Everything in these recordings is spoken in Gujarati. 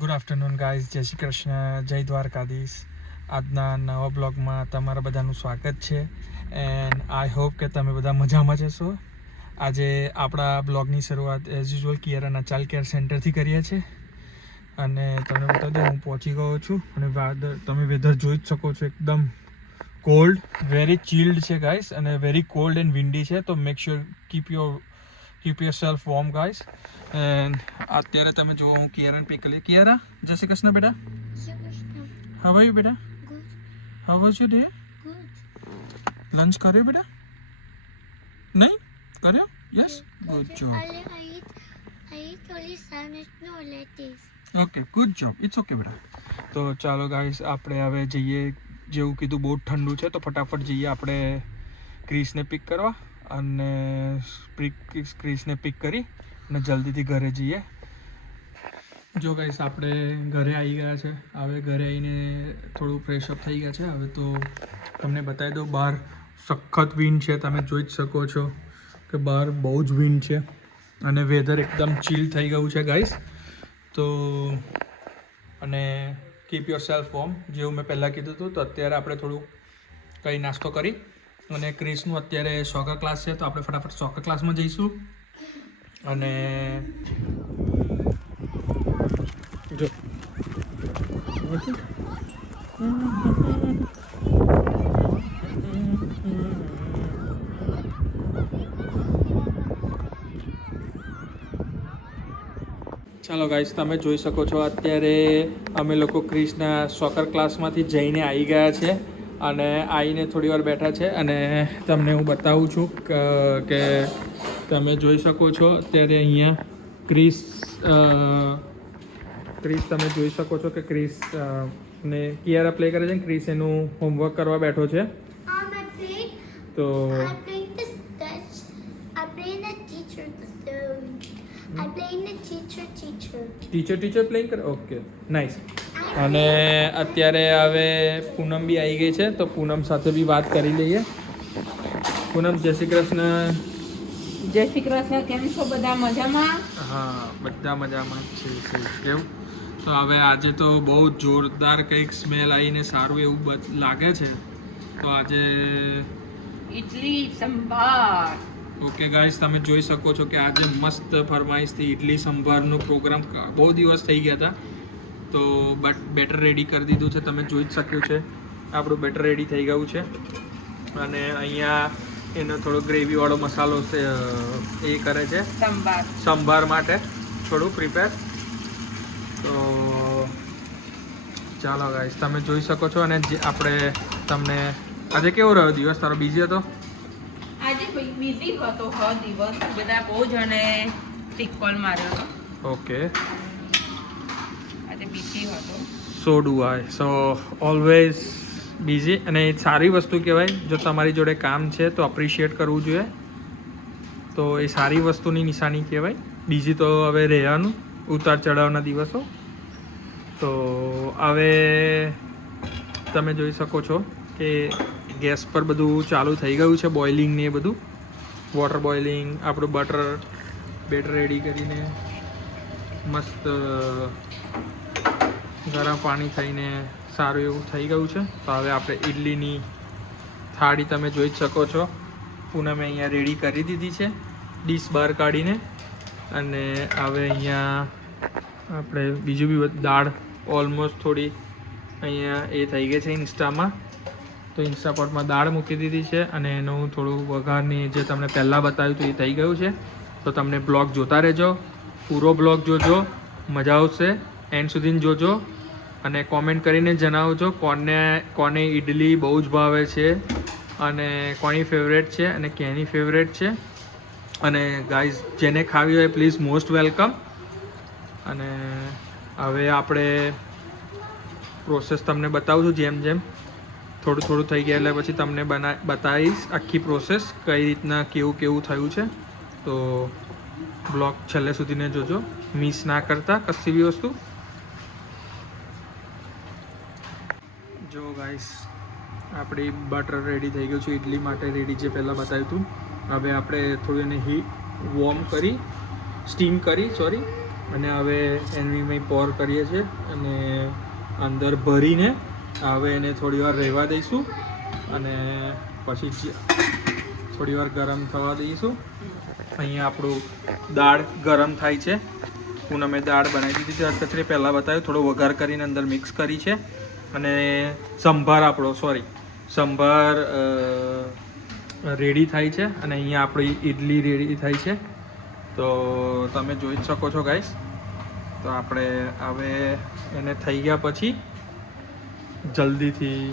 ગુડ આફ્ટરનૂન ગાઈઝ, જય શ્રી કૃષ્ણ, જય દ્વારકાધીશ. આજના નવા બ્લોગમાં તમારા બધાનું સ્વાગત છે એન્ડ આઈ હોપ કે તમે બધા મજામાં જશો. આજે આપણા બ્લોગની શરૂઆત એઝ યુઝ્યુઅલ કિયારાના ચાઇલ્ડ કેર સેન્ટરથી કરીએ છીએ અને તમને બતાવી દઉં, હું પહોંચી ગયો છું અને તમે વેધર જોઈ જ શકો છો, એકદમ કોલ્ડ, વેરી ચિલ્ડ છે ગાઈઝ અને વેરી કોલ્ડ એન્ડ વિન્ડી છે. તો make sure keep yourself warm guys. And અત્યારે તમે જો હું કિયારાને પિક કરી. કિયારા, જય શ્રી કૃષ્ણ બેટા. હાવ આર યુ બેટા? How was your day? Lunch કર્યો બેટા? નહીં કર્યો? Yes, good job. Okay, good job. It's okay બેટા. તો ચાલો ગાઈસ, આપણે હવે જઈએ. જેવું કીધું, બહુ ઠંડુ છે તો ફટાફટ જઈએ આપણે ક્રિસને પિક કરવા અને ક્રિસને પિક કરી અને જલ્દીથી ઘરે જઈએ. જો ગાઈસ, આપણે ઘરે આવી ગયા છે. હવે ઘરે આવીને થોડું ફ્રેશઅપ થઈ ગયા છે. હવે તો તમને બતાવી દઉં, બહાર સખત વિન્ડ છે. તમે જોઈ જ શકો છો કે બહાર બહુ જ વિન્ડ છે અને વેધર એકદમ ચીલ થઈ ગયું છે ગાઈસ. તો અને કીપ યોર સેલ્ફ વોર્મ, જેવું મેં પહેલાં કીધું હતું. તો અત્યારે આપણે થોડું કંઈ નાસ્તો કરી અને ક્રિસનું અત્યારે સોકર ક્લાસ છે તો આપણે ફટાફટ સોકર ક્લાસમાં જઈશું. અને જો ચાલો ગાઈસ, તમે જોઈ શકો છો અત્યારે અમે લોકો ક્રિસના સોકર ક્લાસમાંથી જઈને આવી ગયા છે અને આવીને થોડી વાર બેઠા છે અને તમને હું બતાવું છું કે તમે જોઈ શકો છો અત્યારે અહીંયા ક્રિસ તમે જોઈ શકો છો કે ક્રિસ ને કિયારા પ્લે કરે છે ને ક્રિસ એનું હોમવર્ક કરવા બેઠો છે. તો ટીચર પ્લેઇંગ કરે. Okay, nice. અને અત્યારે હવે પૂનમ બી આવી ગઈ છે તો પૂનમ સાથે બી વાત કરી લઈએ. પૂનમ, જય શ્રી કૃષ્ણ. જય શ્રી કૃષ્ણ. કેમ છો બધા? મજામાં? હા, બધા મજામાં જ છે. કેવું? તો હવે આજે તો બહુ જોરદાર કંઈક સ્મેલ આવીને સારું એવું લાગે છે. તો આજે ઇડલી સંભાર. ઓકે ગાઈસ, તમે જોઈ શકો છો કે આજે મસ્ત ફરમાઈશથી ઇડલી સંભારનો પ્રોગ્રામ બહુ દિવસ થઈ ગયા હતા તો બટ બેટર રેડી કરી દીધું છે. તમે જોઈ જ શક્યું છે આપણું બેટર રેડી થઈ ગયું છે. અને અહીંયા એનો થોડો ગ્રેવીવાળો મસાલો એ કરે છે સંભાર માટે થોડું પ્રિપેર. તો ચાલો ગાઈસ, તમે જોઈ શકો છો. અને આપણે તમને આજે કેવો રહ્યો દિવસ તારો? બીજી હતો આજે બિઝી હતો દિવસ, બધા બહુ જણે પિક કોલ માર્યો. ઓકે, આજે બિઝી હતો. સો do I. So always busy. અને એ સારી વસ્તુ કહેવાય. જો તમારી જોડે કામ છે તો અપ્રિશિએટ કરવું જોઈએ. તો એ સારી વસ્તુની નિશાની કહેવાય. બિઝી તો હવે રહેવાનું, ઉતાર ચઢાવના દિવસો. તો હવે તમે જોઈ શકો છો કે ગેસ પર બધું ચાલુ થઈ ગયું છે, બોઇલિંગ ને એ બધું, વોટર બોઇલિંગ. આપણું બેટર રેડી કરીને મસ્ત ગરમ પાણી થઈને સારું એવું થઈ ગયું છે. તો હવે આપણે ઇડલીની થાળી તમે જોઈ જ શકો છો. પૂનમે અહીંયા રેડી કરી દીધી છે ડીશ બહાર કાઢીને. અને હવે અહીંયા આપણે બીજું બી દાળ ઓલમોસ્ટ થોડી અહીંયા એ થઈ ગઈ છે ઇન્સ્ટામાં. તો ઇન્સ્ટાપોટમાં દાળ મૂકી દીધી છે અને એનું થોડું વઘારની જે તમને પહેલાં બતાવ્યું હતું એ થઈ ગયું છે. તો તમને બ્લોગ જોતા રહેજો, પૂરો બ્લોગ જોજો, મજા આવશે. એન્ડ સુધી જોજો અને કોમેન્ટ કરીને જણાવજો કોને ઇડલી બહુ જ ભાવે છે અને કોની ફેવરેટ છે અને કેની ફેવરેટ છે. અને ગાઈઝ, જેને ખાવી હોય પ્લીઝ મોસ્ટ વેલકમ. અને હવે આપણે પ્રોસેસ તમને બતાવું છું જેમ જેમ થોડું થઈ ગયા એટલે પછી તમને બતાવીશ આખી પ્રોસેસ કઈ રીતના કેવું થયું છે. તો બ્લોગ છેલ્લે સુધીને જોજો, મિસ ના કરતા કશી બી વસ્તુ. જો ગાઈસ, આપણી બટર રેડી થઈ ગયું છે ઇડલી માટે રેડી, જે પહેલાં બતાવ્યું હતું. હવે આપણે થોડું એને વોર્મ કરી સ્ટીમ કરી અને હવે એની પોર કરીએ છીએ અને અંદર ભરીને હવે એને થોડી વાર રહેવા દઈશું અને પછી થોડી વાર ગરમ થવા દઈશું. અહીંયા આપણું દાળ ગરમ થાય છે. પૂનમે દાળ બનાવી દીધી છે. કચરી પહેલાં બતાવ્યું, થોડો વઘાર કરીને અંદર મિક્સ કરી છે. અને સંભાર રેડી થાય છે અને અહીંયા આપણી ઇડલી રેડી થાય છે. તો તમે જોઈ જ શકો છો ગાઈસ. તો આપણે હવે એને થઈ ગયા પછી જલ્દીથી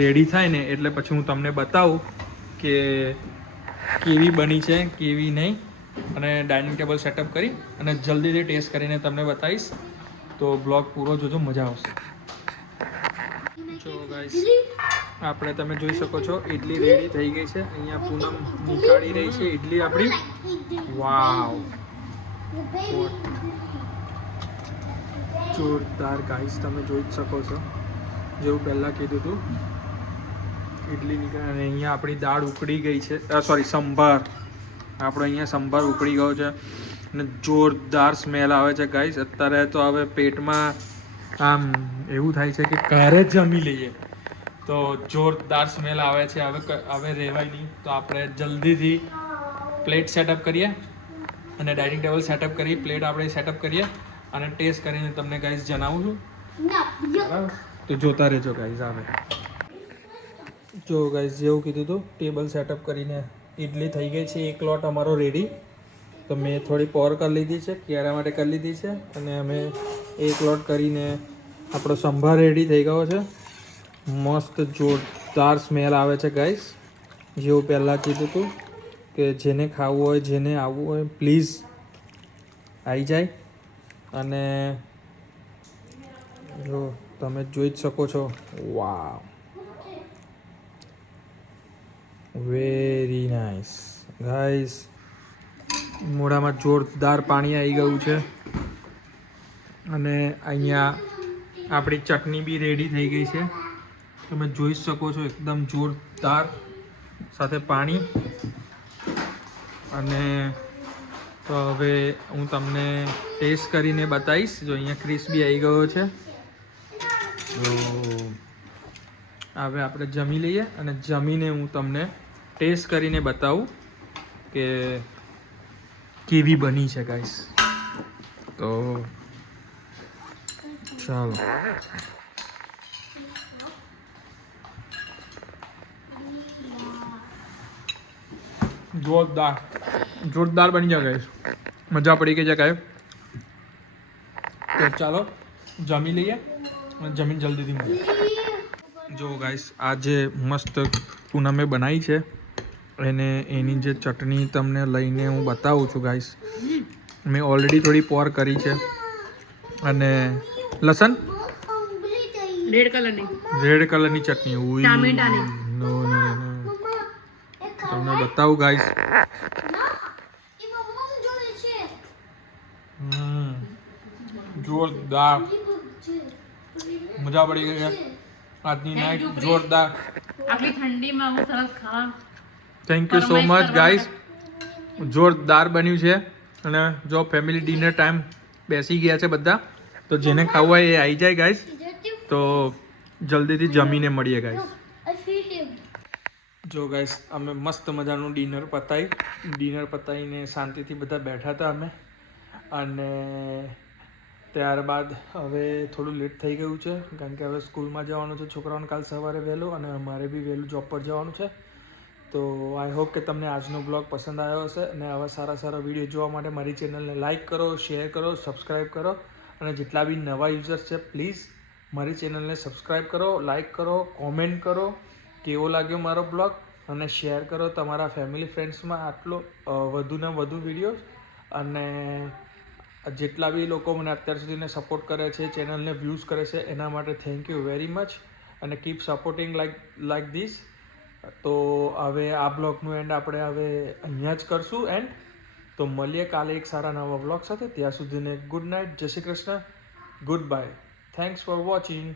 રેડી થાય ને એટલે પછી હું તમને બતાવું કે કેવી બની છે કેવી નહીં, અને ડાઇનિંગ ટેબલ સેટઅપ કરી અને જલ્દીથી ટેસ્ટ કરીને તમને બતાવીશ. તો બ્લોગ પૂરો જોજો, મજા આવશે. જો ગાઈસ આપણે તમે જોઈ શકો છો ઇડલી રેડી થઈ ગઈ છે. અહીંયા પૂનમ નીકાળી રહી છે ઇડલી આપણી. વાવ, જોરદાર ગાઈસ, તમે જોઈ જ શકો છો. જેવું પહેલાં કીધું હતું ઇડલી નીકળે. અને અહીંયા આપણી દાળ ઉકળી ગઈ છે, સંભાર આપણો અહીંયા સંભાર ઉકળી ગયો છે અને જોરદાર સ્મેલ આવે છે ગાઈસ. અત્યારે તો હવે પેટમાં આમ એવું થાય છે કે ઘરે જ જમી લઈએ. તો જોરદાર સ્મેલ આવે છે. હવે રહેવાય નહીં. તો આપણે જલ્દીથી પ્લેટ સેટઅપ કરીએ અને ડાઇનિંગ ટેબલ સેટઅપ કરી, પ્લેટ આપણે સેટઅપ કરીએ અને ટેસ્ટ કરીને તમને ગાઈસ જણાવું છું. બરાબર, તો જોતા રહેજો ગાઈસ. આવે જો ગાઈસ, જેવું કીધું હતું ટેબલ સેટઅપ કરીને ઇડલી થઈ ગઈ છે. એક લોટ અમારો રેડી. તો મેં થોડી પોર કરી લીધી છે, કેળા માટે કરી લીધી છે. અને અમે એક લોટ કરીને આપણો સંભાર રેડી થઈ ગયો છે. મસ્ત જોરદાર સ્મેલ આવે છે ગાઈસ. જેવું પહેલાં કીધું હતું કે જેને ખાવું હોય, જેને આવવું હોય, પ્લીઝ આવી જાય. અને જો તમે જોઈ જ શકો છો. વાવ, વેરી નાઇસ ગાઈસ. મોઢામાં જોરદાર પાણી આવી ગયું છે. અને અહીંયા આપણી ચટણી બી રેડી થઈ ગઈ છે. તમે જોઈ શકો છો એકદમ જોરદાર સાથે પાણી. અને તો હવે હું તમને ટેસ્ટ કરીને બતાવીશ. જો અહીંયા ક્રિસ્પી આવી ગયો છે. તો હવે આપણે જમી લઈએ અને જમીને હું તમને ટેસ્ટ કરીને બતાવું કે કેવી બની છે ગાઈસ. તો ચાલો. જોરદાર બની જાય ગાઈસ. મજા પડી ગઈ છે ગાઈસ. તો ચાલો જમી લઈએ અને જમીન જલ્દીથી મળીએ. જો ગાઈસ, આ જે મસ્ત પૂનમે બનાવી છે એને એની જે ચટણી તમને લઈને હું બતાવું છું ગાઈસ. મેં ઓલરેડી થોડી પોર કરી છે. અને લસણ રેડ કલરની ચટણી નો તમને બતાવું ગાઈસ. જોરદાર, મજા પડી ગઈ છે આજની નાઈટ. જોરદાર. આટલી ઠંડીમાં હું સરસ ખાવા. Thank you so much guys. જોરદાર બન્યું છે. અને જો ફેમિલી ડિનર ટાઈમ બેસી ગયા છે બધા, તો જેને ખાવું હોય એ આવી જાય ગાઈસ. તો જલ્દીથી જમીને મળીએ ગાઈસ. જો ગાઈસ, અમે મસ્ત મજાનું ડિનર પતાવીને શાંતિથી બધા બેઠા હતા અમે. અને ત્યારબાદ હવે થોડું લેટ થઈ ગયું છે કારણ કે હવે સ્કૂલમાં જવાનું છે છોકરાઓને કાલ સવારે વહેલું, અને અમારે બી વહેલું જોબ પર જવાનું છે. તો આઈ હોપ કે તમને આજનો બ્લોગ પસંદ આવ્યો હશે. અને આવા સારા વિડીયો જોવા માટે મારી ચેનલને લાઇક કરો, શેર કરો, સબસ્ક્રાઈબ કરો. અને જેટલા બી નવા યુઝર્સ છે પ્લીઝ મારી ચેનલને સબસ્ક્રાઈબ કરો, લાઇક કરો, કોમેન્ટ કરો કેવો લાગ્યો મારો બ્લોગ, અને શેર કરો તમારા ફેમિલી ફ્રેન્ડ્સમાં આટલો વધુને વધુ વિડીયો. અને જેટલા બી લોકો મને અત્યાર સુધીને સપોર્ટ કરે છે, ચેનલને વ્યૂઝ કરે છે, એના માટે થેન્ક યુ વેરી મચ. અને કીપ સપોર્ટિંગ લાઈક ધીસ. તો હવે આ બ્લોગનું એન્ડ આપણે હવે અહીંયા જ કરશું એન્ડ. તો મળીએ કાલે એક સારા નવા બ્લોગ સાથે. ત્યાં સુધીને ગુડ નાઇટ, જય Shri Krishna, good bye. Thanks for watching.